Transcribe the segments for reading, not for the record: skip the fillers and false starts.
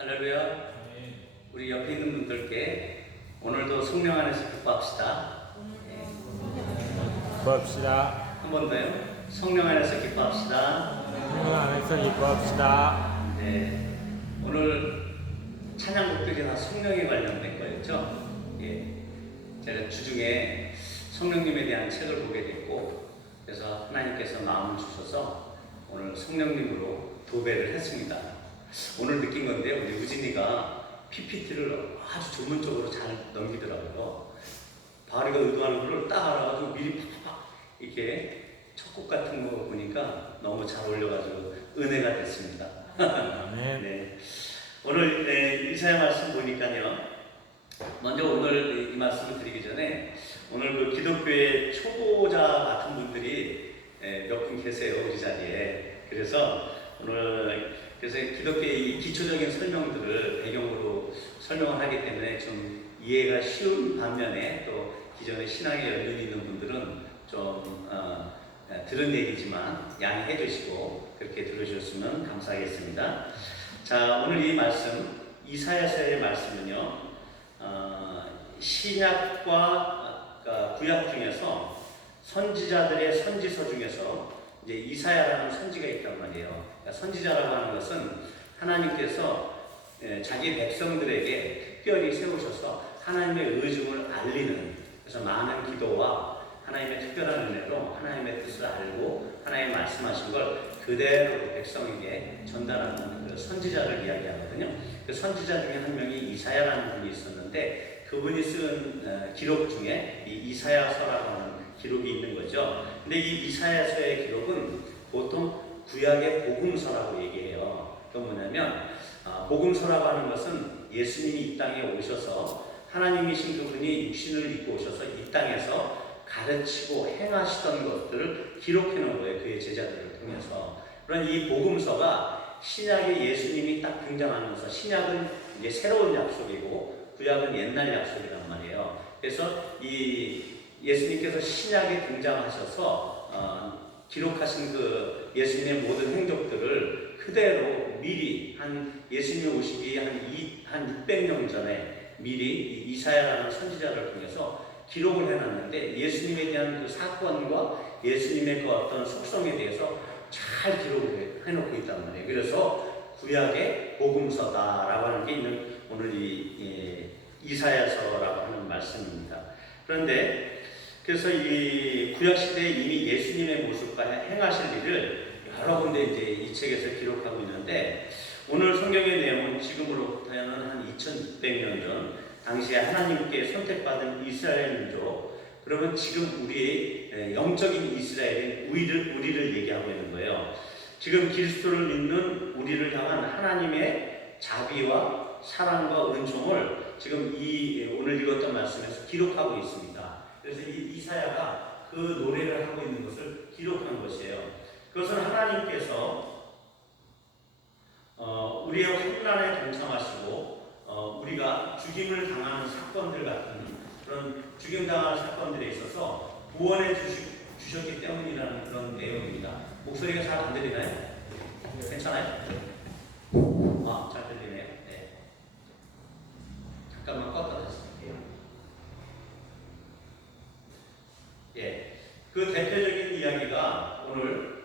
할렐루야. 우리 옆에 있는 분들께 오늘도 성령 안에서 기뻐합시다. 기뻐합시다. 한 번 더요. 성령 안에서 기뻐합시다. 성령 안에서 기뻐합시다. 네. 오늘 찬양곡들이 다 성령에 관련된 거였죠. 예. 제가 주중에 성령님에 대한 책을 보게 됐고, 그래서 하나님께서 마음을 주셔서 오늘 성령님으로 도배를 했습니다. 오늘 느낀 건데, 우리 우진이가 PPT를 아주 전문적으로 잘 넘기더라고요. 바리가 의도하는 걸 딱 알아가지고 미리 팍팍 이렇게 첫곡 같은 거 보니까 너무 잘 어울려가지고 은혜가 됐습니다. 네. 오늘 이사야 말씀 보니까요. 먼저 오늘 이 말씀을 드리기 전에 오늘 그 기독교의 초보자 같은 분들이 몇 분 계세요, 우리 자리에. 그래서 오늘 기독교의 기초적인 설명들을 배경으로 설명을 하기 때문에 좀 이해가 쉬운 반면에 또 기존에 신앙에 연륜이 있는 분들은 좀 들은 얘기지만 양해해 주시고 그렇게 들으셨으면 감사하겠습니다. 자, 오늘 이 말씀 이사야서의 말씀은요, 신약과 구약 중에서 선지자들의 선지서 중에서 이제 이사야라는 선지가 있단 말이에요. 그러니까 선지자라고 하는 것은 하나님께서 자기 백성들에게 특별히 세우셔서 하나님의 의중을 알리는, 그래서 많은 기도와 하나님의 특별한 은혜로 하나님의 뜻을 알고 하나님 말씀하신 걸 그대로 백성에게 전달하는 그 선지자를 이야기하거든요. 그 선지자 중에 한 명이 이사야라는 분이 있었는데, 그분이 쓴 기록 중에 이 이사야서라고 하는 기록이 있는 거죠. 근데 이 이사야서의 기록은 보통 구약의 복음서라고 얘기해요. 그건 뭐냐면 복음서라고 하는 것은 예수님이 이 땅에 오셔서 하나님이신 그분이 육신을 입고 오셔서 이 땅에서 가르치고 행하시던 것들을 기록해 놓은 거예요. 그의 제자들을 통해서. 그런 이 복음서가 신약에 예수님이 딱 등장하면서, 신약은 이제 새로운 약속이고 구약은 옛날 약속이란 말이에요. 그래서 이 예수님께서 신약에 등장하셔서 기록하신 그 예수님의 모든 행적들을 그대로 미리 예수님이 오시기 한 600년 전에 미리 이사야라는 선지자를 통해서 기록을 해놨는데, 예수님에 대한 그 사건과 예수님의 그 어떤 속성에 대해서 잘 기록을 해놓고 있단 말이에요. 그래서 구약의 복음서다라고 하는 게 있는 오늘 이 이사야서라고 하는 말씀입니다. 그런데 그래서 이 구약 시대에 이미 예수님의 모습과 행하실 일을 여러 군데 이제 이 책에서 기록하고 있는데, 오늘 성경의 내용은 지금으로부터는 한 2600년 전 당시에 하나님께 선택받은 이스라엘 민족, 그러면 지금 우리의 영적인 이스라엘인 우리를 얘기하고 있는 거예요. 지금 그리스도를 믿는 우리를 향한 하나님의 자비와 사랑과 은총을 지금 오늘 읽었던 말씀에서 기록하고 있습니다. 그래서 이 이사야가 그 노래를 하고 있는 것을 기록한 것이에요. 그것은 하나님께서 우리의 환난에 동참하시고 우리가 죽임을 당하는 사건들 같은 그런 죽임당하는 사건들에 있어서 구원해 주셨기 때문이라는 그런 내용입니다. 목소리가 잘 안 들리나요? 괜찮아요? 잘 들리네요. 네. 잠깐만 껐다 다시 할게요. 예. 그 대표적인 이야기가 오늘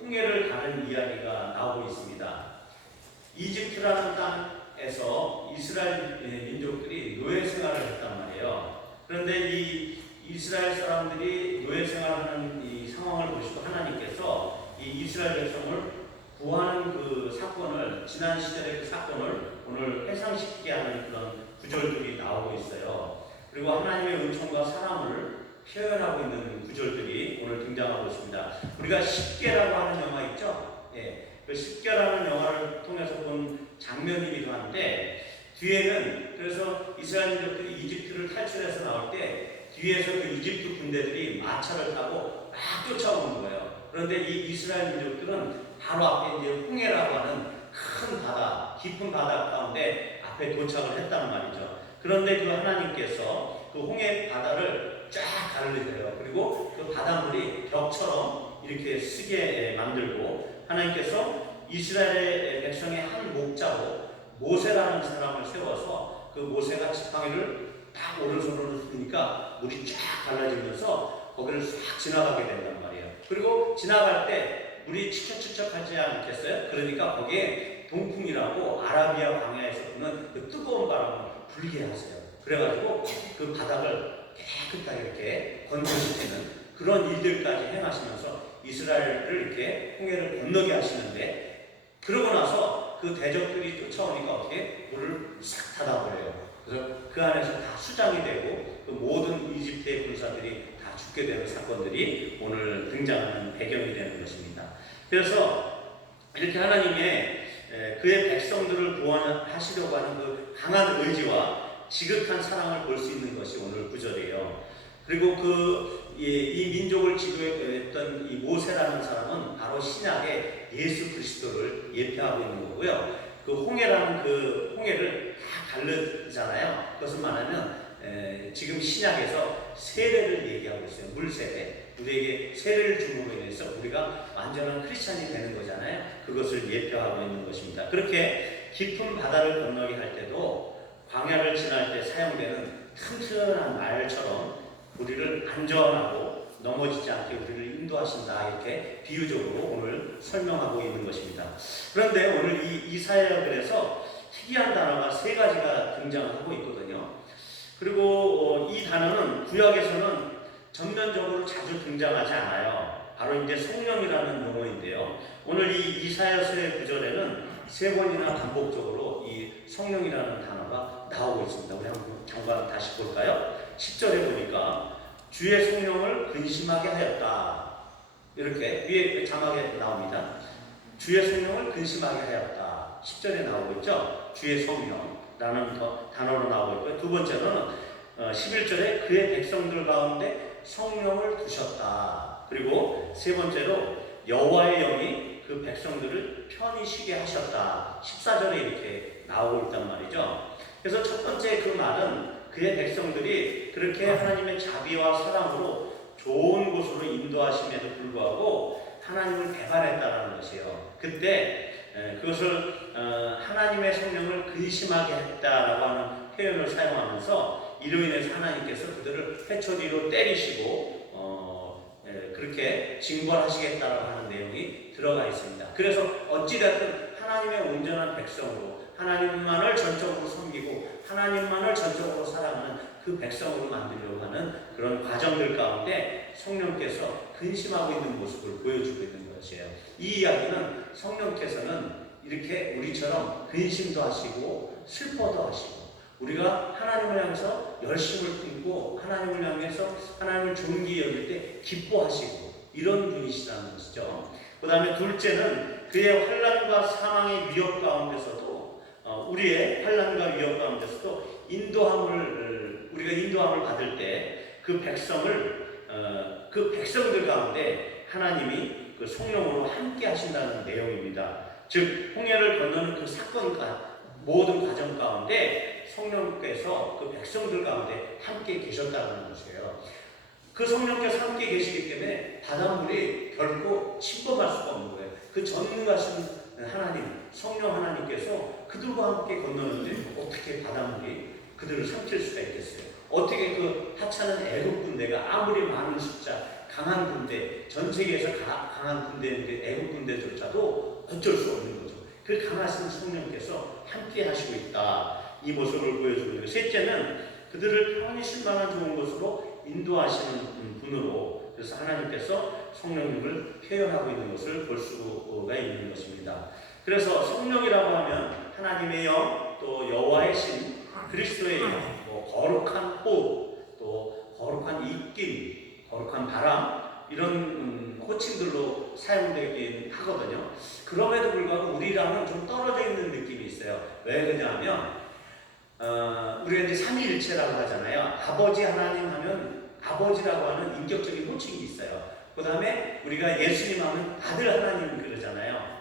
홍해를 가는 이야기가 나오고 있습니다. 이집트라는 땅에서 이스라엘 민족들이 노예 생활을 했단 말이에요. 그런데 이 이스라엘 사람들이 노예 생활하는 이 상황을 보시고 하나님께서 이 이스라엘 백성을 구하는 그 사건을, 지난 시절의 그 사건을 오늘 회상시키게 하는 그런 구절들이 나오고 있어요. 그리고 하나님의 은총과 사랑을 표현하고 있는 구절들이 오늘 등장하고 있습니다. 우리가 십계라고 하는 영화 있죠? 예. 그 십계라는 영화를 통해서 본 장면이기도 한데, 뒤에는 그래서 이스라엘 민족들이 이집트를 탈출해서 나올 때 뒤에서 그 이집트 군대들이 마차를 타고 막 쫓아오는 거예요. 그런데 이 이스라엘 민족들은 바로 앞에 이제 홍해라고 하는 큰 바다, 깊은 바다 가운데 앞에 도착을 했다는 말이죠. 그런데 그 하나님께서 그 홍해 바다를 쫙 가르세요. 그리고 그 바닷물이 벽처럼 이렇게 쓰게 만들고, 하나님께서 이스라엘의 백성의 한 목자로 모세라는 사람을 세워서 그 모세가 지팡이를 딱 오른손으로 드니까 물이 쫙 갈라지면서 거기를 싹 지나가게 된단 말이에요. 그리고 지나갈 때 물이 축척축척하지 않겠어요? 그러니까 거기에 동풍이라고 아라비아 광야에서 부는 그 뜨거운 바람을 불게 하세요. 그래가지고 그 바닥을 깨끗하게 이렇게 건조시키는 그런 일들까지 행하시면서 이스라엘을 이렇게 홍해를 건너게 하시는데, 그러고 나서 그 대적들이 쫓아오니까 어떻게 물을 싹 닫아버려요. 그래서 그 안에서 다 수장이 되고 그 모든 이집트의 군사들이 다 죽게 되는 사건들이 오늘 등장하는 배경이 되는 것입니다. 그래서 이렇게 하나님의 그의 백성들을 구원하시려고 하는 그 강한 의지와 지극한 사랑을 볼 수 있는 것이 오늘 구절이에요. 그리고 이 민족을 지도했던 이 모세라는 사람은 바로 신약의 예수 그리스도를 예표하고 있는 거고요. 그 홍해라는 그 홍해를 다 가르잖아요. 그것은 말하면 지금 신약에서 세례를 얘기하고 있어요. 물세례. 우리에게 세례를 줌으로 인해서 우리가 완전한 크리스찬이 되는 거잖아요. 그것을 예표하고 있는 것입니다. 그렇게 깊은 바다를 건너게 할 때도 광야를 지날 때 사용되는 튼튼한 말처럼 우리를 안전하고 넘어지지 않게 우리를 인도하신다, 이렇게 비유적으로 오늘 설명하고 있는 것입니다. 그런데 오늘 이 이사야글에서 특이한 단어가 세 가지가 등장하고 있거든요. 그리고 이 단어는 구약에서는 전면적으로 자주 등장하지 않아요. 바로 이제 성령이라는 용어인데요. 오늘 이 이사야서의 구절에는 세 번이나 반복적으로 이 성령이라는 단어가 나오고 있습니다. 우리 한번 잠깐 다시 볼까요? 10절에 보니까 주의 성령을 근심하게 하였다. 이렇게 위에 자막에 나옵니다. 주의 성령을 근심하게 하였다. 10절에 나오고 있죠. 주의 성령라는 단어로 나오고 있고요. 두 번째로는 11절에 그의 백성들 가운데 성령을 두셨다. 그리고 세 번째로 여호와의 영이 그 백성들을 편히 쉬게 하셨다. 14절에 이렇게 나오고 있단 말이죠. 그래서 첫 번째 그 말은 그의 백성들이 그렇게 하나님의 자비와 사랑으로 좋은 곳으로 인도하심에도 불구하고 하나님을 배반했다라는 것이에요. 그때 그것을 하나님의 성령을 근심하게 했다라고 하는 표현을 사용하면서 이로 인해서 하나님께서 그들을 회초리로 때리시고 그렇게 징벌하시겠다라고 하는 내용이 들어가 있습니다. 그래서 어찌됐든 하나님의 온전한 백성으로 하나님만을 전적으로 섬기고 하나님만을 전적으로 사랑하는 그 백성으로 만들려고 하는 그런 과정들 가운데 성령께서 근심하고 있는 모습을 보여주고 있는 것이에요. 이 이야기는 성령께서는 이렇게 우리처럼 근심도 하시고 슬퍼도 하시고 우리가 하나님을 향해서 열심을 품고 하나님을 향해서 하나님을 존귀히 여길 때 기뻐하시고 이런 분이시라는 것이죠. 그 다음에 둘째는 그의 환난과 사망의 위협 가운데서도 우리의 환난과 위협 가운데서도 우리가 인도함을 받을 때 그 백성들 가운데 하나님이 그 성령으로 함께 하신다는 내용입니다. 즉 홍해를 건너는 그 사건과 모든 과정 가운데 성령께서 그 백성들 가운데 함께 계셨다는 것이에요. 그 성령께서 함께 계시기 때문에 바닷물이 결코 침범할 수가 없는 거예요. 그 전능하신 하나님, 성령 하나님께서 그들과 함께 건너는데 어떻게 바닷물이 그들을 삼킬 수가 있겠어요? 어떻게 그 하찮은 애국 군대가 아무리 많은 숫자, 강한 군대, 전 세계에서 강한 군대인데 애국 군대조차도 어쩔 수 없는 거죠. 그 강하신 성령께서 함께 하시고 있다. 이 모습을 보여주고 있는 거예요. 셋째는 그들을 편히 쉴만한 좋은 곳으로 인도하시는 분으로, 그래서 하나님께서 성령님을 표현하고 있는 것을 볼 수가 있는 것입니다. 그래서 성령이라고 하면 하나님의 영, 또 여호와의 신, 그리스도의 영, 또 거룩한 호흡, 또 거룩한 입김, 거룩한 바람, 이런 호칭들로 사용되긴 하거든요. 그럼에도 불구하고 우리랑은 좀 떨어져 있는 느낌이 있어요. 왜 그러냐면 우리가 이제 삼위일체라고 하잖아요. 아버지 하나님 하면 아버지라고 하는 인격적인 호칭이 있어요. 그 다음에 우리가 예수님 하면 아들 하나님 그러잖아요.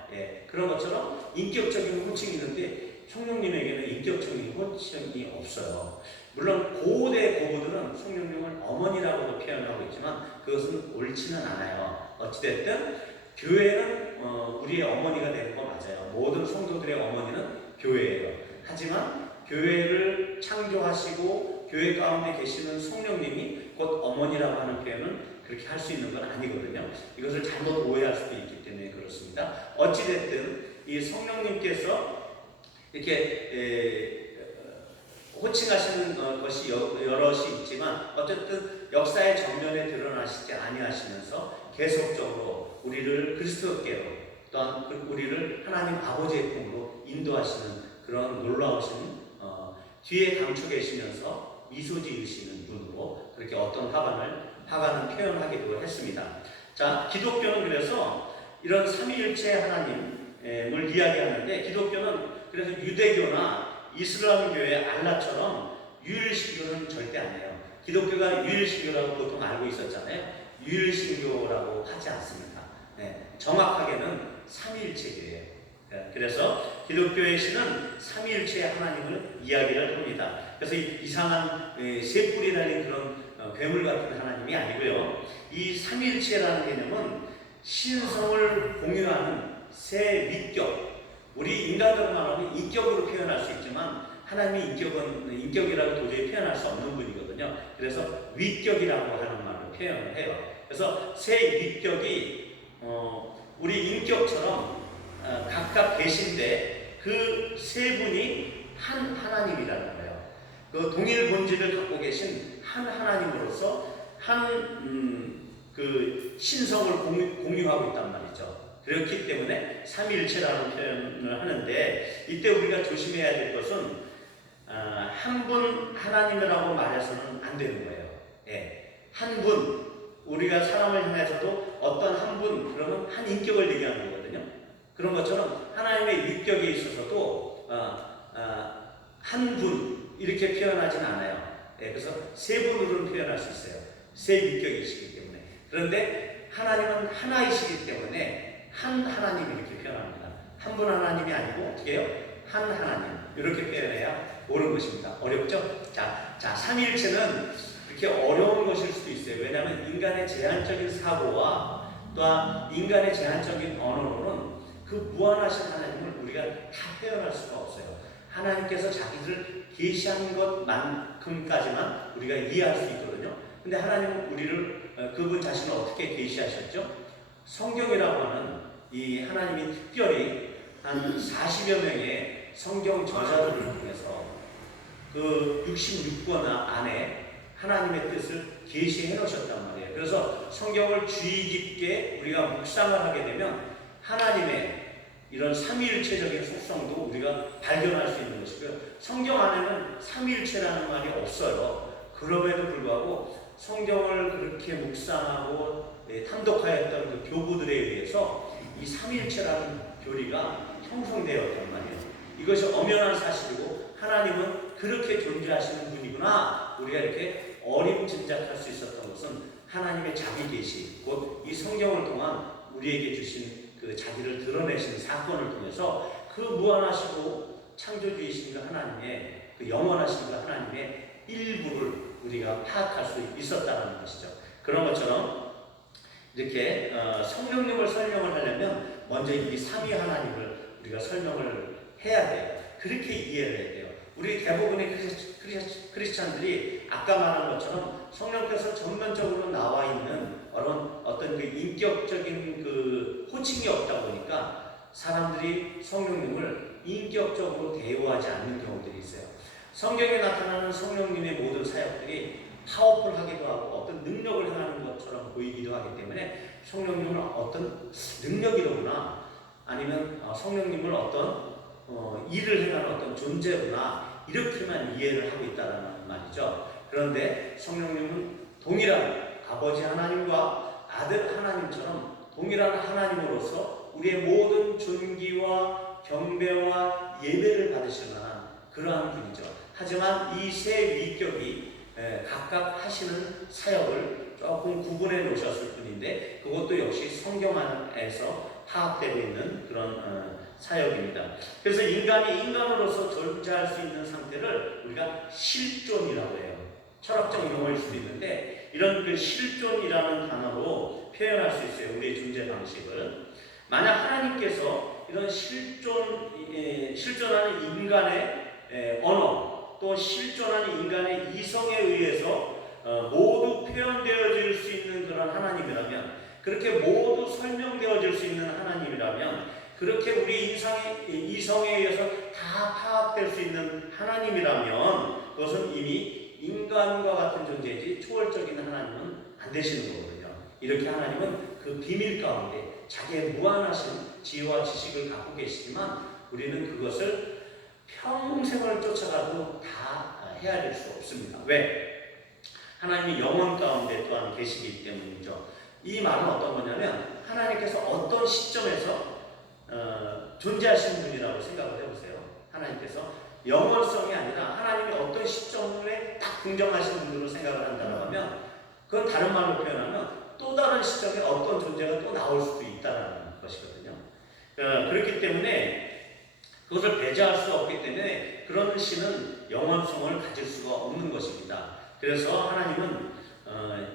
그런 것처럼 인격적인 호칭이 있는데 성령님에게는 인격적인 호칭이 없어요. 물론 고대 고부들은 성령님을 어머니라고도 표현하고 있지만 그것은 옳지는 않아요. 어찌됐든 교회는 우리의 어머니가 되는 거 맞아요. 모든 성도들의 어머니는 교회예요. 하지만 교회를 창조하시고 교회 가운데 계시는 성령님이 곧 어머니라고 하는 표현은 그렇게 할 수 있는 건 아니거든요. 이것을 잘못 오해할 수도 있기 때문에 그렇습니다. 어찌됐든 이 성령님께서 이렇게 호칭하시는 것이 여럿이 있지만 어쨌든 역사의 정면에 드러나시지 아니하시면서 계속적으로 우리를 그리스도께로 또한 우리를 하나님 아버지의 품으로 인도하시는 그런 놀라우신 뒤에 감추 계시면서 미소 지으시는 분으로 그렇게 어떤 하간은 표현하기도 했습니다. 자, 기독교는 그래서 이런 삼위일체 하나님을 이야기하는데 기독교는 그래서 유대교나 이슬람교의 알라처럼 유일신교는 절대 아니에요. 기독교가 유일신교라고 보통 알고 있었잖아요. 유일신교라고 하지 않습니다. 정확하게는 삼위일체교예요. 그래서 기독교의 신은 삼위일체의 하나님을 이야기를 합니다. 그래서 이상한 세 뿔이 달린 그런 괴물 같은 하나님이 아니고요. 이 삼위일체라는 개념은 신성을 공유하는 세 위격, 우리 인간으로 말하면 인격으로 표현할 수 있지만 하나님의 인격은 인격이라고 도저히 표현할 수 없는 분이거든요. 그래서 위격이라고 하는 말로 표현을 해요. 그래서 세 위격이 우리 인격처럼 각각 계신데 그 세 분이 한 하나님이라는 거예요. 그 동일 본질을 갖고 계신 한 하나님으로서 그 신성을 공유하고 있단 말이죠. 그렇기 때문에 삼위일체라는 표현을 하는데 이때 우리가 조심해야 될 것은 한 분 하나님이라고 말해서는 안 되는 거예요. 한 분, 우리가 사람을 향해서도 어떤 한 분, 그러면 한 인격을 얘기하는 거거든요. 그런 것처럼 하나님의 위격에 있어서도 한 분 이렇게 표현하진 않아요. 그래서 세 분으로는 표현할 수 있어요. 세 위격이시기 때문에. 그런데 하나님은 하나이시기 때문에 한 하나님 이렇게 표현합니다. 한 분 하나님이 아니고 어떻게 해요? 한 하나님 이렇게 표현해야 옳은 것입니다. 어렵죠? 자, 삼위일체는 그렇게 어려운 것일 수도 있어요. 왜냐하면 인간의 제한적인 사고와 또한 인간의 제한적인 언어로는 그 무한하신 하나님을 우리가 다 표현할 수가 없어요. 하나님께서 자기를 계시한 것만큼까지만 우리가 이해할 수 있거든요. 근데 하나님은 우리를 그분 자신을 어떻게 계시하셨죠? 성경이라고 하는 이 하나님이 특별히 한 40여 명의 성경 저자들을 통해서 그 66권 안에 하나님의 뜻을 계시해 놓으셨단 말이에요. 그래서 성경을 주의 깊게 우리가 묵상을 하게 되면 하나님의 이런 삼위일체적인 속성도 우리가 발견할 수 있는 것이고요. 성경 안에는 삼위일체라는 말이 없어요. 그럼에도 불구하고 성경을 그렇게 묵상하고 탐독하였던 그 교부들에 의해서 이 삼위일체라는 교리가 형성되었단 말이에요. 이것이 엄연한 사실이고 하나님은 그렇게 존재하시는 분이구나 우리가 이렇게 어림짐작할 수 있었던 것은 하나님의 자기 계시, 곧 이 성경을 통한 우리에게 주신 그 자기를 드러내신 사건을 통해서 그 무한하시고 창조주이신 그 하나님의 그 영원하신 그 하나님의 일부를 우리가 파악할 수 있었다는 것이죠. 그런 것처럼 이렇게 성령님을 설명을 하려면 먼저 이 삼위 하나님을 우리가 설명을 해야 돼요. 그렇게 이해를 해야 돼요. 우리 대부분의 크리스찬들이 아까 말한 것처럼 성령께서 전면적으로 나와 있는 어떤 그 인격적인 그 호칭이 없다 보니까 사람들이 성령님을 인격적으로 대우하지 않는 경우들이 있어요. 성경에 나타나는 성령님의 모든 사역들이 파워풀하기도 하고 어떤 능력을 행하는 것처럼 보이기도 하기 때문에 성령님은 어떤 능력이로구나 아니면 성령님을 어떤 일을 행하는 어떤 존재구나 이렇게만 이해를 하고 있다는 말이죠. 그런데 성령님은 동일한 아버지 하나님과 아들 하나님처럼 동일한 하나님으로서 우리의 모든 존귀와 경배와 예배를 받으실 만한 그러한 분이죠. 하지만 이 세 위격이 각각 하시는 사역을 조금 구분해 놓으셨을 뿐인데 그것도 역시 성경 안에서 파악되고 있는 그런 사역입니다. 그래서 인간이 인간으로서 존재할 수 있는 상태를 우리가 실존이라고 해요. 철학적 용어일 수도 있는데 이런 그 실존이라는 단어로 표현할 수 있어요. 우리의 존재 방식을. 만약 하나님께서 이런 실존하는 인간의 언어 또 실존하는 인간의 이성에 의해서 모두 표현되어질 수 있는 그런 하나님이라면, 그렇게 모두 설명되어질 수 있는 하나님이라면, 그렇게 우리 이성에 의해서 다 파악될 수 있는 하나님이라면 그것은 이미 인간과 같은 존재이지 초월적인 하나님은 안 되시는 거거든요. 이렇게 하나님은 그 비밀 가운데 자기의 무한하신 지혜와 지식을 갖고 계시지만 우리는 그것을 평생을 쫓아가도 다 헤아릴 수 없습니다. 왜? 하나님이 영원 가운데 또한 계시기 때문이죠. 이 말은 어떤 거냐면 하나님께서 어떤 시점에서 존재하시는 분이라고 생각을 해보세요. 하나님께서 영원성이 아니라 하나님이 어떤 시점에 딱 긍정하시는 분으로 생각을 한다고 하면, 그건 다른 말로 표현하면 또 다른 시점에 어떤 존재가 또 나올 수도 있다는 것이거든요. 그렇기 때문에 그것을 배제할 수 없기 때문에 그런 신은 영원성을 가질 수가 없는 것입니다. 그래서 하나님은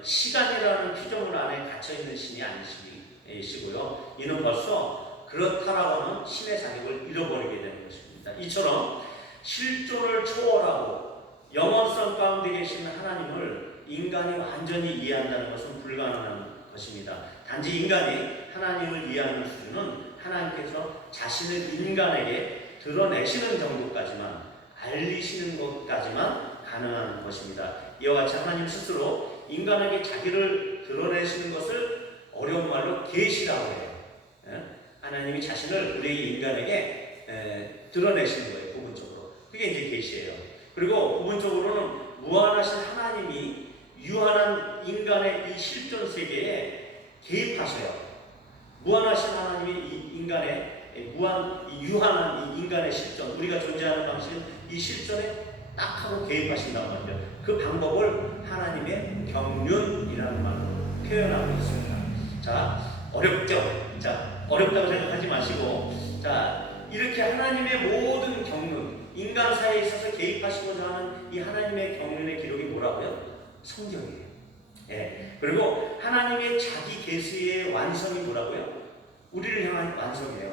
시간이라는 피조물 안에 갇혀있는 신이 아니시고요. 이는 벌써 그렇다라고 하는 신의 자격을 잃어버리게 되는 것입니다. 이처럼 실존을 초월하고 영원성 가운데 계신 하나님을 인간이 완전히 이해한다는 것은 불가능한 것입니다. 단지 인간이 하나님을 이해하는 수준은 하나님께서 자신을 인간에게 드러내시는 정도까지만, 알리시는 것까지만 가능한 것입니다. 이와 같이 하나님 스스로 인간에게 자기를 드러내시는 것을 어려운 말로 계시라고 해요. 하나님이 자신을 우리 인간에게 드러내시는 거예요. 부분적으로. 그게 이제 계시예요. 그리고 부분적으로는 무한하신 하나님이 유한한 인간의 이 실존 세계에 개입하셔요. 무한하신 하나님이 이 인간의 유한한 이 인간의 실존, 우리가 존재하는 방식은 이 실존에 딱 하고 개입하신단 말이죠. 그 방법을 하나님의 경륜이라는 말로 표현하고 있습니다. 자, 어렵죠? 자, 어렵다고 생각하지 마시고, 자, 이렇게 하나님의 모든 경륜, 인간 사이에 있어서 개입하시고자 하는 이 하나님의 경륜의 기록이 뭐라고요? 성경이에요. 예. 그리고 하나님의 자기 계시의 완성이 뭐라고요? 우리를 향한 완성이에요.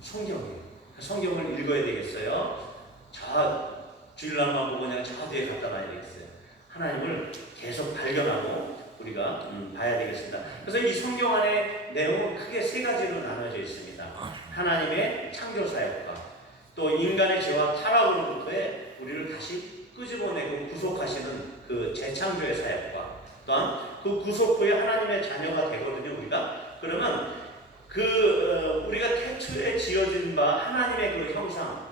성경이에요. 성경을 읽어야 되겠어요. 자, 주일날만 보고 그냥 저 뒤에 갖다 놔야 되겠어요. 하나님을 계속 발견하고 우리가 봐야 되겠습니다. 그래서 이 성경 안에 내용은 크게 세 가지로 나눠져 있습니다. 하나님의 창조 사역과 또 인간의 죄와 타락으로부터의 우리를 다시 끄집어내고 구속하시는 그 재창조의 사역과, 또한 그 구속 후에 하나님의 자녀가 되거든요. 우리가 그러면 우리가 태초에 지어진 바 하나님의 그 형상,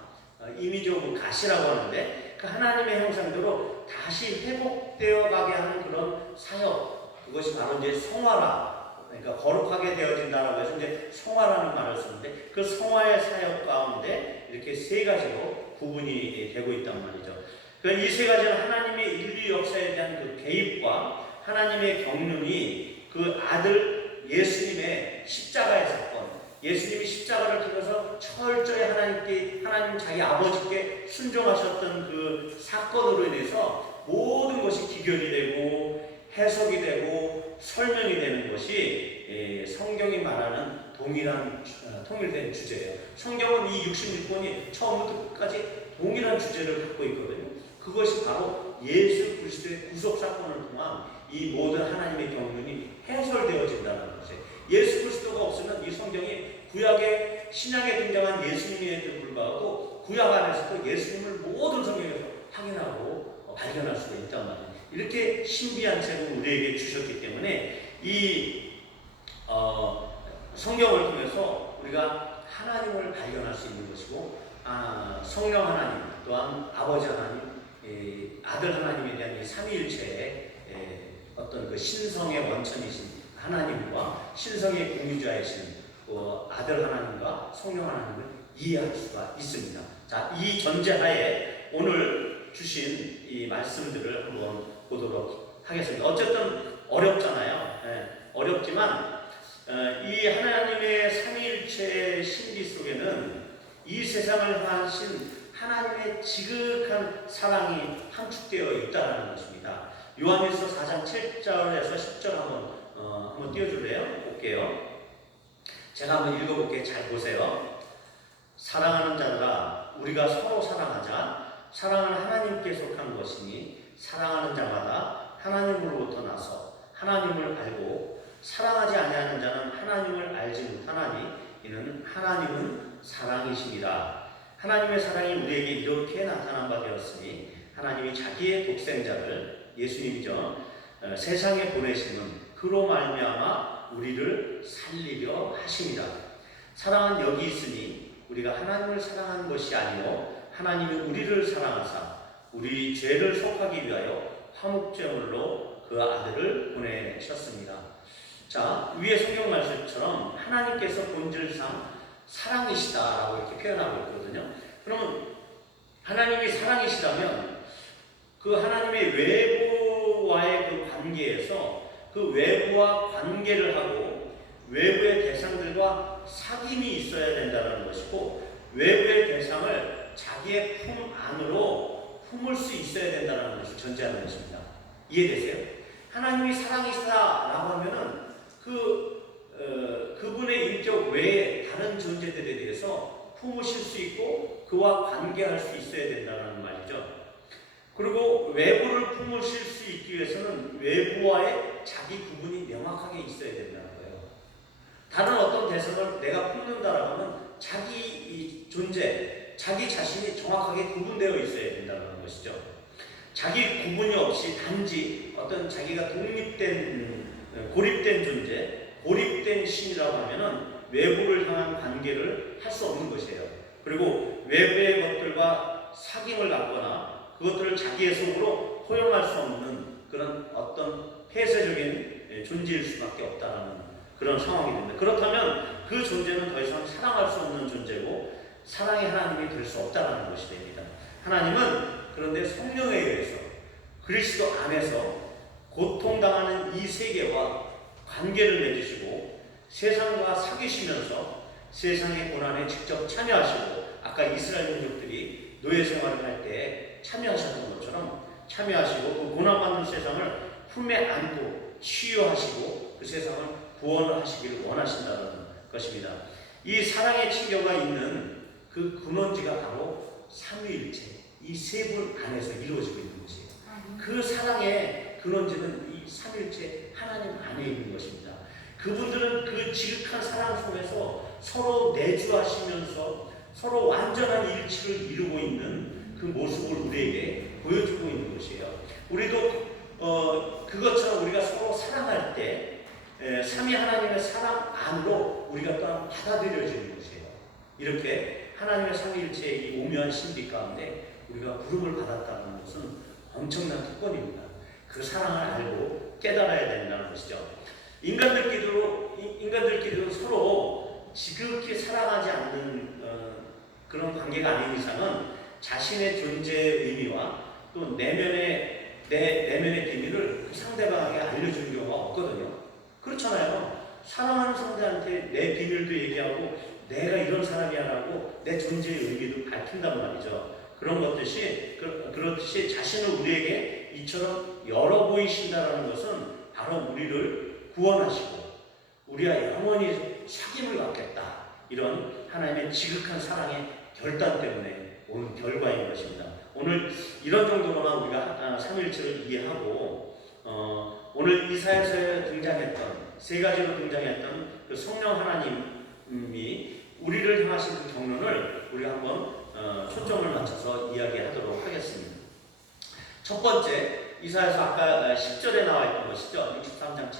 이미지 오브 가시라고 하는데, 그 하나님의 형상대로 다시 회복되어 가게 하는 그런 사역, 그것이 바로 이제 성화라, 그러니까 거룩하게 되어진다라고 해서 이제 성화라는 말을 쓰는데, 그 성화의 사역 가운데 이렇게 세 가지로 구분이 되고 있단 말이죠. 이 세 가지는 하나님의 인류 역사에 대한 그 개입과 하나님의 경륜이 그 아들 예수님의 십자가의 사건, 예수님이 십자가를 통해서 철저히 하나님 자기 아버지께 순종하셨던 그 사건으로 인해서 모든 것이 기결이 되고 해석이 되고 설명이 되는 것이 성경이 말하는 통일된 주제예요. 성경은 이 66권이 처음부터 끝까지 동일한 주제를 갖고 있거든요. 그것이 바로 예수 그리스도의 구속 사건을 통한 이 모든 하나님의 경륜이 해설되어진다는 것이에요. 예수 그리스도가 없으면 이 성경이 구약의 신약에 등장한 예수님에도 불구하고 구약 안에서도 예수님을 모든 성경에서 확인하고 발견할 수가 있단 말이에요. 이렇게 신비한 책을 우리에게 주셨기 때문에 이 성경을 통해서 우리가 하나님을 발견할 수 있는 것이고, 성령 하나님 또한 아버지 하나님, 아들 하나님에 대한 이 삼위일체의 어떤 그 신성의 원천이신 하나님과 신성의 공유자이신 아들 하나님과 성령 하나님을 이해할 수가 있습니다. 자, 이 전제하에 오늘 주신 이 말씀들을 한번 보도록 하겠습니다. 어쨌든 어렵잖아요. 어렵지만 이 하나님의 삼위일체의 신비 속에는 이 세상을 향하신 하나님의 지극한 사랑이 함축되어 있다는 것입니다. 요한일서 4장 7절에서 10절 한번 띄워줄래요? 볼게요. 제가 한번 읽어볼게요. 잘 보세요. 사랑하는 자들아, 우리가 서로 사랑하자. 사랑은 하나님께 속한 것이니 사랑하는 자마다 하나님으로부터 나서 하나님을 알고 사랑하지 아니하는 자는 하나님을 알지 못하나니 이는 하나님은 사랑이시니라. 하나님의 사랑이 우리에게 이렇게 나타난 바 되었으니 하나님이 자기의 독생자를 예수님이죠 세상에 보내심은 그로 말미암아 우리를 살리려 하심이라. 사랑은 여기 있으니 우리가 하나님을 사랑한 것이 아니요 하나님이 우리를 사랑하사 우리 죄를 속하기 위하여 화목제물로 그 아들을 보내셨습니다. 자, 위에 성경 말씀처럼 하나님께서 본질상 사랑이시다라고 이렇게 표현하고 있거든요. 그러면 하나님이 사랑이시다면 그 하나님의 외부와의 그 관계에서 그 외부와 관계를 하고 외부의 대상들과 사귐이 있어야 된다는 것이고 외부의 대상을 자기의 품 안으로 품을 수 있어야 된다는 것을 전제하는 것입니다. 이해되세요? 하나님이 사랑이시다라고 하면은 그분의 인격 외에 다른 존재들에 대해서 품으실 수 있고 그와 관계할 수 있어야 된다는 말이죠. 그리고 외부를 품으실 수 있기 위해서는 외부와의 자기 구분이 명확하게 있어야 된다는 거예요. 다른 어떤 대상을 내가 품는다라고 하면 자기 존재, 자기 자신이 정확하게 구분되어 있어야 된다는 것이죠. 자기 구분이 없이 단지 어떤 자기가 고립된 존재, 고립된 신이라고 하면은 외부를 향한 관계를 할 수 없는 것이에요. 그리고 외부의 것들과 사귐을 갖거나 그것들을 자기의 속으로 포용할 수 없는 그런 어떤 폐쇄적인 존재일 수밖에 없다는 그런 상황이 됩니다. 그렇다면 그 존재는 더 이상 사랑할 수 없는 존재고 사랑의 하나님이 될 수 없다는 것이 됩니다. 하나님은 그런데 성령에 의해서 그리스도 안에서 고통당하는 이 세계와 관계를 맺으시고 세상과 사귀시면서 세상의 고난에 직접 참여하시고 아까 이스라엘 민족들이 노예 생활을 할 때 참여하셨던 것처럼 참여하시고 그 고난받는 세상을 품에 안고 치유하시고 그 세상을 구원을 하시기를 원하신다는 것입니다. 이 사랑의 친교가 있는 그 근원지가 바로 삼위일체 이 세 분 안에서 이루어지고 있는 것이에요. 그 사랑의 근원지는 이 삼위일체 하나님 안에 있는 것입니다. 그분들은 그 지극한 사랑 속에서 서로 내주하시면서 서로 완전한 일치를 이루고 있는 그 모습을 우리에게 보여주고 있는 것이에요. 우리도 그것처럼 우리가 서로 사랑할 때 삼위 하나님의 사랑 안으로 우리가 또한 받아들여지는 것이에요. 이렇게 하나님의 삼위일체의 이 오묘한 신비 가운데 우리가 부름을 받았다는 것은 엄청난 특권입니다. 그 사랑을 알고 깨달아야 된다는 것이죠. 인간들끼리도 서로 지극히 사랑하지 않는 그런 관계가 아닌 이상은 자신의 존재의 의미와 또 내면의 비밀을 그 상대방에게 알려주는 경우가 없거든요. 그렇잖아요. 사랑하는 상대한테 내 비밀도 얘기하고 내가 이런 사람이야라고 내 존재의 의미도 밝힌단 말이죠. 그렇듯이 자신을 우리에게 이처럼 열어 보이신다는 것은 바로 우리를 구원하시고 우리와 영원히 사귐을 갖겠다. 이런 하나님의 지극한 사랑의 결단 때문에 온 결과인 것입니다. 오늘 이런 정도로만 우리가 삼위일체를 이해하고 오늘 이사야서에 등장했던 세 가지로 등장했던 그 성령 하나님이 우리를 향하신 그 경륜을 우리가 한번 초점을 맞춰서 이야기하도록 하겠습니다. 첫 번째, 이사야서 아까 10절에 나와 있던 것이죠. 63장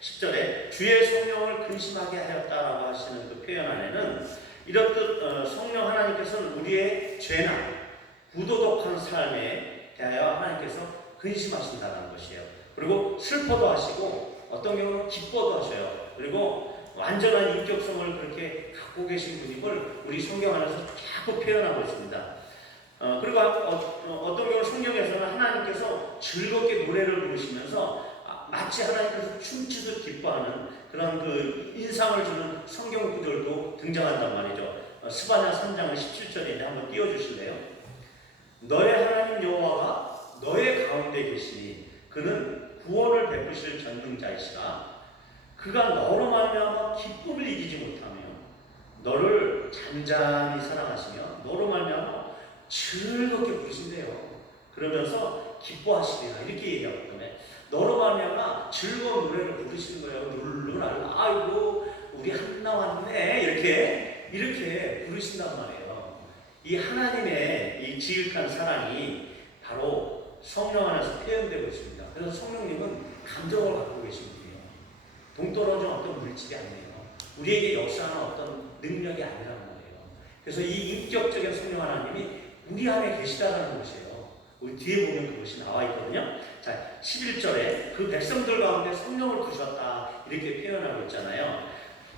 10절에 주의 성령을 근심하게 하였다라고 하시는 그 표현 안에는 이렇듯 성령 하나님께서는 우리의 죄나 부도덕한 삶에 대하여 하나님께서 근심하신다는 것이에요. 그리고 슬퍼도 하시고 어떤 경우는 기뻐도 하셔요. 그리고 완전한 인격성을 그렇게 갖고 계신 분임을 우리 성경 안에서 자꾸 표현하고 있습니다. 그리고 어떤 경우 성경에서는 하나님께서 즐겁게 노래를 부르시면서 마치 하나님께서 춤추듯 기뻐하는 그런 그 인상을 주는 성경 구절도 등장한단 말이죠. 스바냐 3장 17절에 이제 한번 띄워주실래요? 너의 하나님 여호와가 너의 가운데 계시니 그는 구원을 베푸실 전능자이시라. 그가 너로 말미암아 기쁨을 이기지 못하며 너를 잔잔히 사랑하시며 너로 말미암아 즐겁게 부르신대요. 그러면서 기뻐하시리라 이렇게 얘기하기 때문에 너로 말미암아 즐거운 노래를 부르시는 거예요. 룰루랄라 아이고 우리 한나 왔네 이렇게 부르신단 말이에요. 이 하나님의 이 지극한 사랑이 바로 성령 안에서 표현되고 있습니다. 그래서 성령님은 감정을 갖고 계신 분이에요. 동떨어진 어떤 물질이 아니에요. 우리에게 역사하는 어떤 능력이 아니라는 거예요. 그래서 이 인격적인 성령 하나님이 우리 안에 계시다는 것이에요. 우리 뒤에 보면 그것이 나와 있거든요. 자, 11절에 그 백성들 가운데 성령을 두셨다 이렇게 표현하고 있잖아요.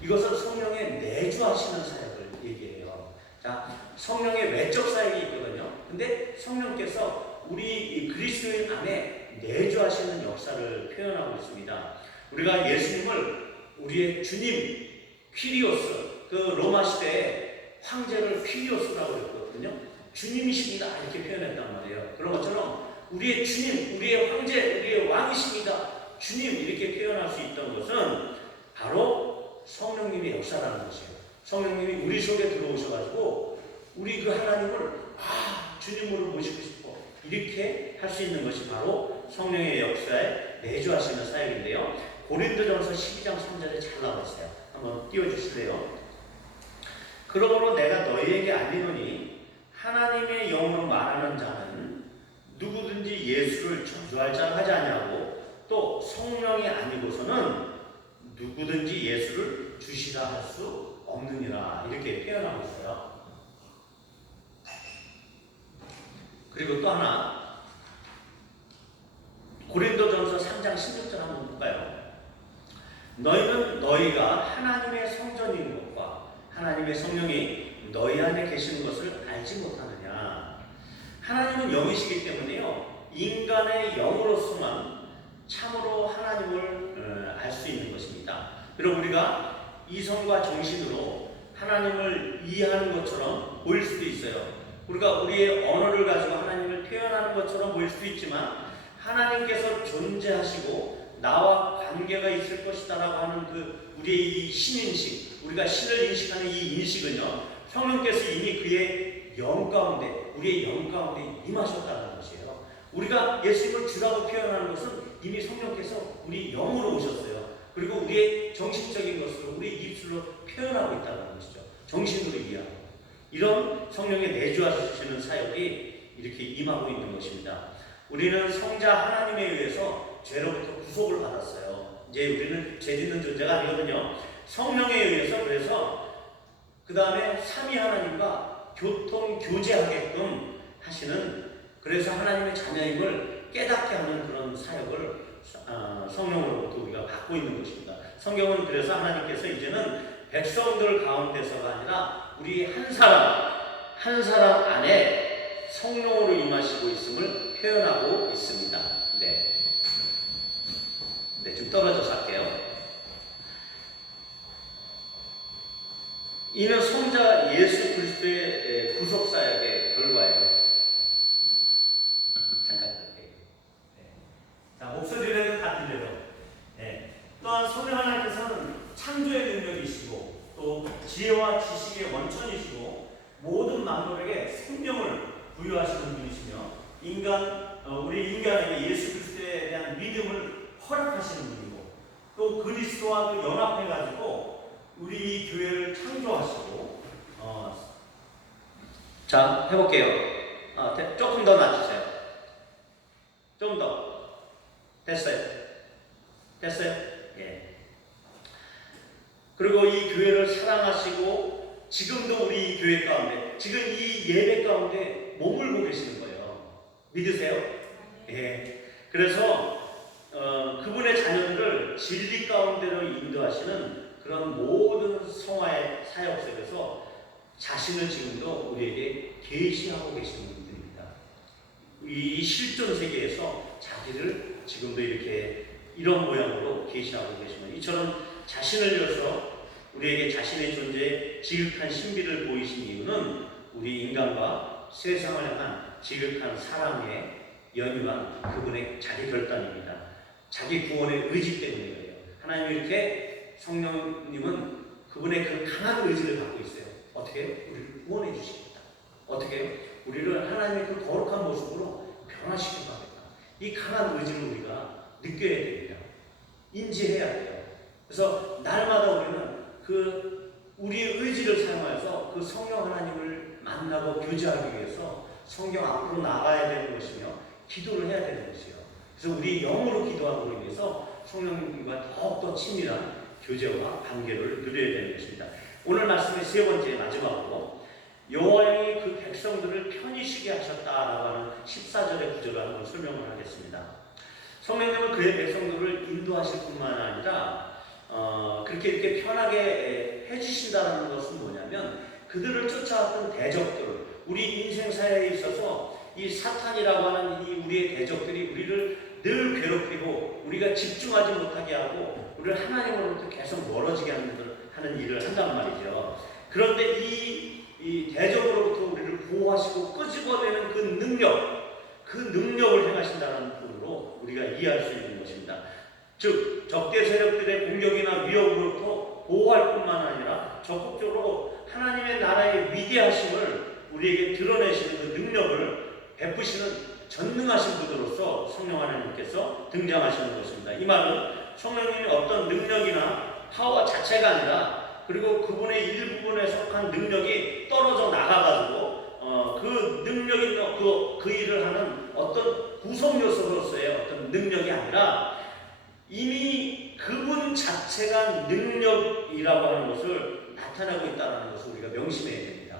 이것은 성령의 내주하시는 사역을 얘기해요. 자, 성령의 외적 사역이 있거든요. 근데 성령께서 우리 그리스도인 안에 내주하시는 역사를 표현하고 있습니다. 우리가 예수님을 우리의 주님 퀴리오스, 그 로마 시대에 황제를 퀴리오스라고 했거든요. 주님이십니다 이렇게 표현했단 말이에요. 그런 것처럼 우리의 주님, 우리의 황제, 우리의 왕이십니다 주님 이렇게 표현할 수 있던 것은 바로 성령님의 역사라는 것이에요. 성령님이 우리 속에 들어오셔가지고 우리 그 하나님을 주님으로 모시고 싶어 이렇게 할 수 있는 것이 바로 성령의 역사에 내주하시는 사역인데요. 고린도전서 12장 3절에 잘 나와 있어요. 한번 띄워주실래요? 그러므로 내가 너희에게 알리노니 하나님의 영으로 말하는 자는 누구든지 예수를 저주할 자를 하지 아니하고 또 성령이 아니고서는 누구든지 예수를 주시라 할 수 없느니라 이렇게 표현하고 있어요. 그리고 또 하나 고린도전서 3장 16절 한번 볼까요? 너희는 너희가 하나님의 성전인 것과 하나님의 성령이 너희 안에 계시는 것을 알지 못하느냐. 하나님은 영이시기 때문에요. 인간의 영으로서만 참으로 하나님을 알 수 있는 것입니다. 그리고 우리가 이성과 정신으로 하나님을 이해하는 것처럼 보일 수도 있어요. 우리가 우리의 언어를 가지고 하나님을 표현하는 것처럼 보일 수도 있지만 하나님께서 존재하시고 나와 관계가 있을 것이다라고 하는 그 우리의 이 신인식, 우리가 신을 인식하는 이 인식은요, 성령께서 이미 그의 영 가운데, 우리의 영 가운데 임하셨다는 것이에요. 우리가 예수님을 주라고 표현하는 것은 이미 성령께서 우리 영으로 오셨어요. 그리고 우리의 정신적인 것으로 우리 입술로 표현하고 있다는 것이죠. 정신으로 이해하고. 이런 성령의 내주하시는 사역이 이렇게 임하고 있는 것입니다. 우리는 성자 하나님에 의해서 죄로부터 구속을 받았어요. 이제 우리는 죄 짓는 존재가 아니거든요. 성령에 의해서 그래서 그 다음에 삼위 하나님과 교제하게끔 하시는, 그래서 하나님의 자녀임을 깨닫게 하는 그런 사역을 성령으로부터 우리가 받고 있는 것입니다. 성경은 그래서 하나님께서 이제는 백성들 가운데서가 아니라 우리 한 사람 안에 성령으로 임하시고 있음을 표현하고 있습니다. 네, 좀 떨어져서 할게요. 이는 성자 예수 그리스도의 구속 사역의 결과예요. 잠깐. 자, 목소리라도 다 들려요. 또한 성령 하나님께서는 창조의 능력이시고 또 지혜와 지식의 원천이시고 모든 만물에게 생명을 부여하시는 분이시며 우리 인간에게 예수 그리스도에 대한 믿음을 허락하시는 분이고 또 그리스도와 그 연합해가지고 우리 이 교회를 창조하시고 자, 해볼게요. 조금 더 낮추세요. 좀 더. 됐어요? 예. 그리고 이 교회를 사랑하시고 지금도 우리 이 교회 가운데, 지금 이 예배 가운데 머물고 계시는 거예요. 믿으세요? 예. 그래서 그분의 자녀들을 진리 가운데로 인도하시는 그런 모든 성화의 사역 속에서 자신을 지금도 우리에게 계시하고 계시는 분들입니다. 이 실존 세계에서 자기를 지금도 이렇게 이런 모양으로 계시하고 계시면, 이처럼 자신을 위해서 우리에게 자신의 존재에 지극한 신비를 보이신 이유는 우리 인간과 세상을 향한 지극한 사랑에 연유한 그분의 자기 결단입니다. 자기 구원의 의지 때문이에요. 하나님이 이렇게, 성령님은 그분의 그 강한 의지를 갖고 있어요. 어떻게 해요? 우리를 구원해 주십니다. 어떻게 해요? 우리를 하나님의 그 거룩한 모습으로 변화시켜 가겠다. 이 강한 의지를 우리가 느껴야 됩니다. 인지해야 돼요. 그래서 날마다 우리는 그 우리의 의지를 사용해서 그 성령 하나님을 만나고 교제하기 위해서 성경 앞으로 나가야 되는 것이며 기도를 해야 되는 것이에요. 그래서 우리 영으로 기도하고 위해서 성령님과 더욱더 친밀한 교제와 관계를 누려야 되는 것입니다. 오늘 말씀의 세 번째 마지막으로 여호와의 그 백성들을 편히 쉬게 하셨다라고 하는 14절의 구절을 한번 설명을 하겠습니다. 성령님은 그의 백성들을 인도하실 뿐만 아니라 그렇게 이렇게 편하게 해주신다는 것은 뭐냐면 그들을 쫓아왔던 대적들, 우리 인생사에 있어서 이 사탄이라고 하는 이 우리의 대적들이 우리를 늘 괴롭히고 우리가 집중하지 못하게 하고 우리를 하나님으로부터 계속 멀어지게 하는 일을 한단 말이죠. 그런데 이 대적으로부터 우리를 보호하시고 끄집어내는 그 능력을 행하신다는 부분으로 우리가 이해할 수 있는 것입니다. 즉 적대 세력들의 공격이나 위협으로부터 보호할 뿐만 아니라 적극적으로 하나님의 나라의 위대하심을 우리에게 드러내시는 그 능력을 베푸시는 전능하신 분으로서 성령 하나님께서 등장하시는 것입니다. 이 말은 성령님이 어떤 능력이나 파워 자체가 아니라 그리고 그분의 일부분에 속한 능력이 떨어져 나가가지고 그 능력이 그 일을 하는 어떤 구성 요소로서의 어떤 능력이 아니라 이미 그분 자체가 능력이라고 하는 것을 나타내고 있다는 것을 우리가 명심해야 됩니다.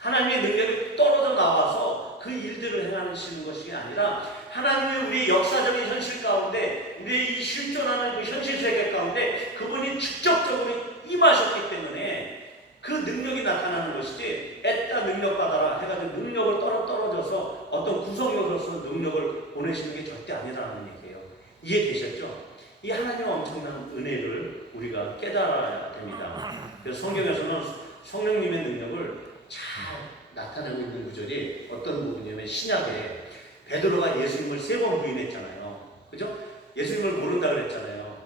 하나님의 능력이 떨어져 나와서 그 일들을 행하시는 것이 아니라 하나님의 우리 역사적인 현실 가운데 우리의 이 실존하는 그 현실 세계 가운데 그분이 직접적으로 임하셨기 때문에 그 능력이 나타나는 것이지 애따 능력 받아라 해가지고 능력을 떨어져서 어떤 구성력으로서 능력을 보내시는 게 절대 아니라는 얘기예요. 이해되셨죠? 이 하나님의 엄청난 은혜를 우리가 깨달아야 됩니다. 그래서 성경에서는 성령님의 능력을 잘 나타내고 있는 구절이 어떤 부분이냐면 신약에 베드로가 예수님을 3번 부인했잖아요. 그죠? 예수님을 모른다 그랬잖아요.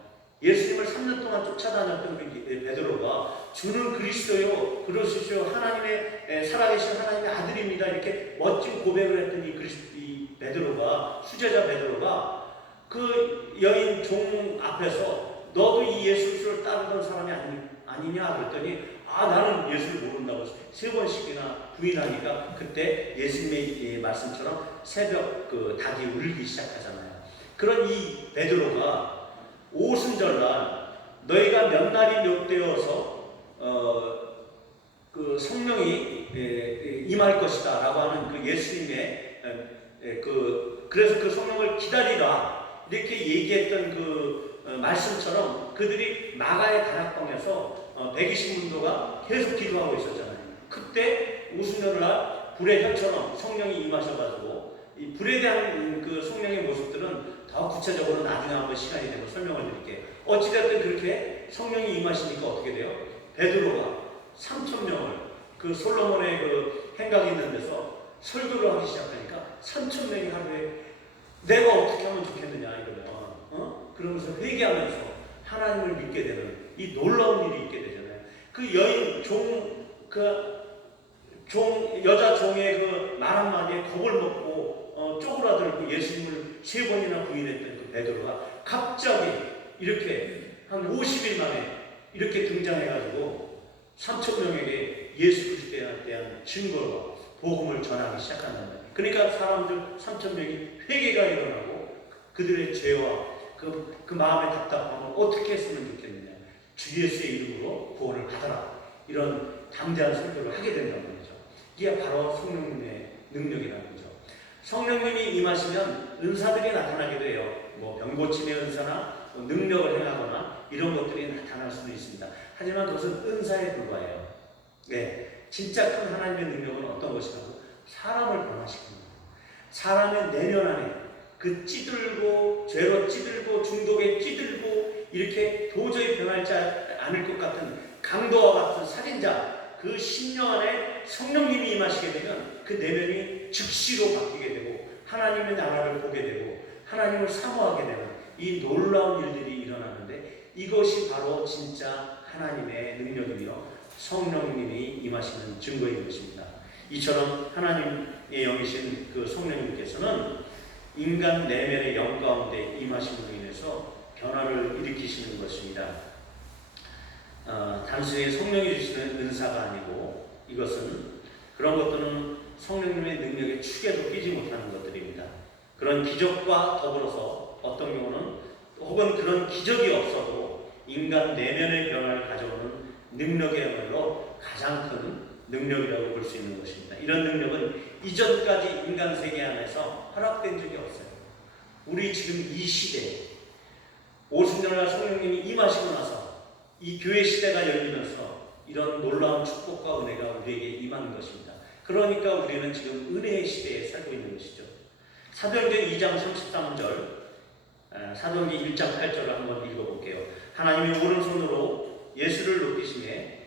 예수님을 3년 동안 쫓아다녔던 베드로가 주는 그리스도요, 그러시죠, 하나님의 살아계신 하나님의 아들입니다. 이렇게 멋진 고백을 했던 이 베드로가, 수제자 베드로가 그 여인 종 앞에서 너도 이 예수를 따르던 사람이 아니냐 그랬더니 나는 예수를 모른다고 3번씩이나 부인하니까 그때 예수님의 말씀처럼 새벽 그 닭이 울기 시작하잖아요. 그런 이 베드로가 오순절날 너희가 몇 날이 몇 되어서 그 성령이 임할 것이다 라고 하는 그 예수님의 그래서 그 성령을 기다리라 이렇게 얘기했던 그 말씀처럼 그들이 마가의 다락방에서 120문도가 계속 기도하고 있었잖아요. 그때 오순절날 불의 혈처럼 성령이 임하셔가지고 이 불에 대한 그 성령의 모습들은 더 구체적으로 나중에 한번 시간이 되면 설명을 드릴게요. 어찌됐든 그렇게 성령이 임하시니까 어떻게 돼요? 베드로가 3,000명을 그 솔로몬의 그 행각이 있는 데서 설교를 하기 시작하니까 3,000명이 하루에 내가 어떻게 하면 좋겠느냐 이거면 그러면서 회개하면서 하나님을 믿게 되는 이 놀라운 일이 있게 되잖아요. 그 여인 여자 종의 그 말 한마디에 겁을 먹고 쪼그라들고 예수님을 3번이나 부인했던 그 베드로가 갑자기 이렇게 한 50일 만에 이렇게 등장해가지고 3,000명에게 예수 그리스도에 대한 증거와 복음을 전하기 시작한단 말이에요. 그러니까 사람들 3,000명이 회개가 일어나고 그들의 죄와 그 마음의 답답함을 어떻게 했으면 좋겠느냐. 주 예수의 이름으로 구원을 받아라. 이런 담대한 설교를 하게 된다는 거죠. 이게 바로 성령님의 능력이라는 거죠. 성령님이 임하시면 은사들이 나타나기도 해요. 뭐 병고침의 은사나 능력을 행하거나 이런 것들이 나타날 수도 있습니다. 하지만 그것은 은사에 불과해요. 네, 진짜 큰 하나님의 능력은 어떤 것이라고? 사람을 변화시키는 거예요. 사람의 내면 안에 그 찌들고 죄로 찌들고 중독에 찌들고 이렇게 도저히 변하지 않을 것 같은 강도와 같은 살인자 그 심령 안에 성령님이 임하시게 되면 그 내면이 즉시로 바뀌게 되고 하나님의 나라를 보게 되고 하나님을 사모하게 되는 이 놀라운 일들이 일어나는데 이것이 바로 진짜 하나님의 능력이며 성령님이 임하시는 증거인 것입니다. 이처럼 하나님 영이신 그 성령님께서는 인간 내면의 영 가운데 임하심으로 인해서 변화를 일으키시는 것입니다. 단순히 성령이 주시는 은사가 아니고 이것은 그런 것들은 성령님의 능력의 축에도 끼지 못하는 것들입니다. 그런 기적과 더불어서 어떤 경우는 혹은 그런 기적이 없어도 인간 내면의 변화를 가져오는 능력이야말로 가장 큰 능력이라고 볼 수 있는 것입니다. 이런 능력은 이전까지 인간 세계 안에서 허락된 적이 없어요. 우리 지금 이 시대에 오순절날 성령님이 임하시고 나서 이 교회 시대가 열리면서 이런 놀라운 축복과 은혜가 우리에게 임하는 것입니다. 그러니까 우리는 지금 은혜의 시대에 살고 있는 것이죠. 사도행전 2장 33절, 사도행전 1장 8절을 한번 읽어볼게요. 하나님이 오른손으로 예수를 높이시매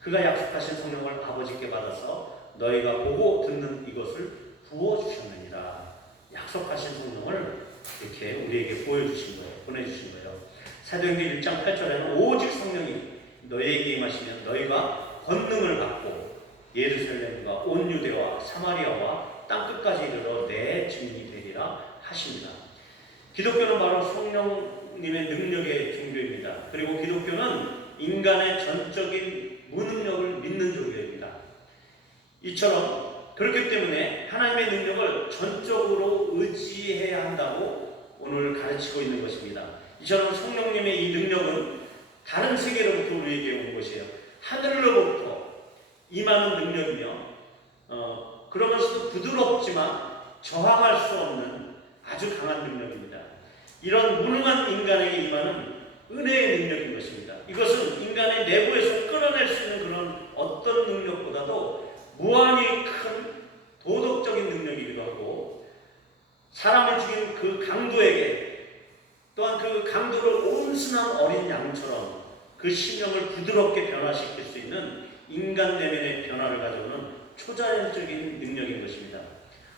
그가 약속하신 성령을 아버지께 받아서 너희가 보고 듣는 이것을 부어주셨느니라. 약속하신 성령을 이렇게 우리에게 보여주신 거예요. 보내주신 거예요. 사도행전 1장 8절에는 오직 성령이 너희에게 임하시면 너희가 권능을 받고 예루살렘과 온 유대와 사마리아와 땅끝까지 이르러 내 증인이 되리라 하십니다. 기독교는 바로 성령님의 능력의 종교입니다. 그리고 기독교는 인간의 전적인 무능력을 믿는 종교입니다. 이처럼 그렇기 때문에 하나님의 능력을 전적으로 의지해야 한다고 오늘 가르치고 있는 것입니다. 이처럼 성령님의 이 능력은 다른 세계로부터 우리에게 온 것이에요. 하늘로부터 임하는 능력이며 그러면서도 부드럽지만 저항할 수 없는 아주 강한 능력입니다. 이런 무능한 인간에게 임하는 은혜의 능력인 것입니다. 이것은 인간의 내부에서 끌어낼 수 있는 그런 어떤 능력보다도 무한히 큰 도덕적인 능력이기도 하고 사람을 죽인 그 강도에게 또한 그 강도를 온순한 어린 양처럼 그 심령을 부드럽게 변화시킬 수 있는 인간 내면의 변화를 가져오는 초자연적인 능력인 것입니다.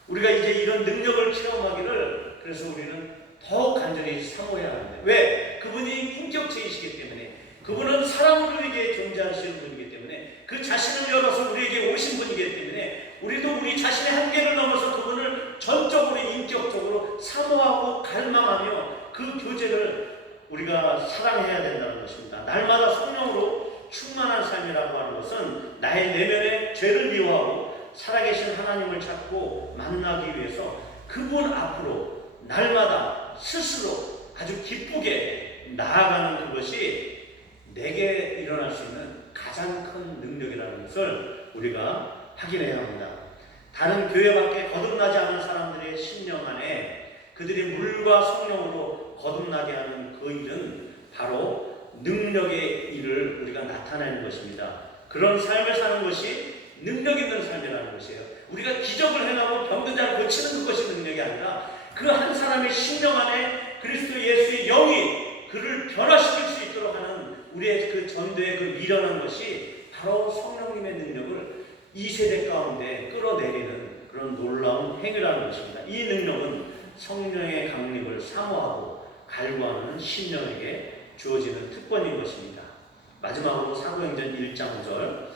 우리가 이제 이런 능력을 체험하기를 그래서 우리는 더 간절히 사모해야 합니다. 왜? 그분이 인격체이시기 때문에 그분은 사랑으로 우리에게 존재하시는 분이기 때문에 그 자신을 열어서 우리에게 오신 분이기 때문에 우리도 우리 자신의 한계를 넘어서 그분을 전적으로 인격적으로 사모하고 갈망하며 그 교제를 우리가 사랑해야 된다는 것입니다. 날마다 성령으로 충만한 삶이라고 하는 것은 나의 내면의 죄를 미워하고 살아계신 하나님을 찾고 만나기 위해서 그분 앞으로 날마다 스스로 아주 기쁘게 나아가는 그것이 내게 일어날 수 있는 가장 큰 능력이라는 것을 우리가 확인해야 합니다. 다른 교회 밖에 거듭나지 않은 사람들의 심령 안에 그들이 물과 성령으로 거듭나게 하는 그 일은 바로 능력의 일을 우리가 나타내는 것입니다. 그런 삶을 사는 것이 능력 있는 삶이라는 것이에요. 우리가 기적을 행하고 병든 자를 고치는 그것이 능력이 아니라 그 한 사람의 심령 안에 그리스도 예수의 영이 그를 변화시킬 수 있도록 하는 우리의 그 전도의 그 미련한 것이 바로 성령님의 능력을 이 세대 가운데 끌어내리는 그런 놀라운 행위라는 것입니다. 이 능력은 성령의 강림을 사모하고 갈구하는 신령에게 주어지는 특권인 것입니다. 마지막으로 사도행전 1장 5절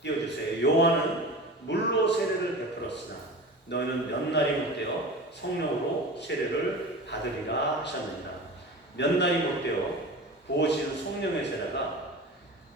띄워주세요. 요한은 물로 세례를 베풀었으나 너희는 몇 날이 못되어 성령으로 세례를 받으리라 하셨느니라. 몇 날이 못되어 부어지는 성령의 세례가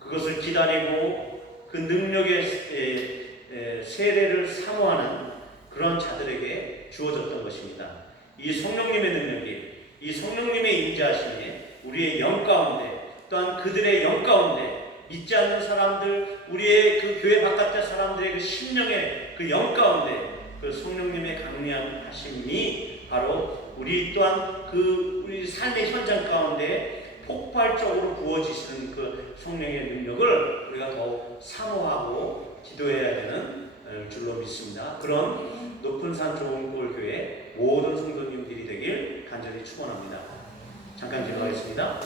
그것을 기다리고 그 능력의 세례를 사모하는 그런 자들에게 주어졌던 것입니다. 이 성령님의 능력이 이 성령님의 임재하심이 우리의 영 가운데 또한 그들의 영 가운데 믿지 않는 사람들 우리의 그 교회 바깥의 사람들의 그 심령의 그 영 가운데 그 성령님의 강림하심이 바로 우리 또한 그 우리 삶의 현장 가운데 폭발적으로 부어지시는 그 성령의 능력을 우리가 더욱 사모하고 기도해야 되는 줄로 믿습니다. 그런 높은 산 좋은 꼴 교회 모든 성도님들이 되길 간절히 축원합니다. 잠깐 기도하겠습니다.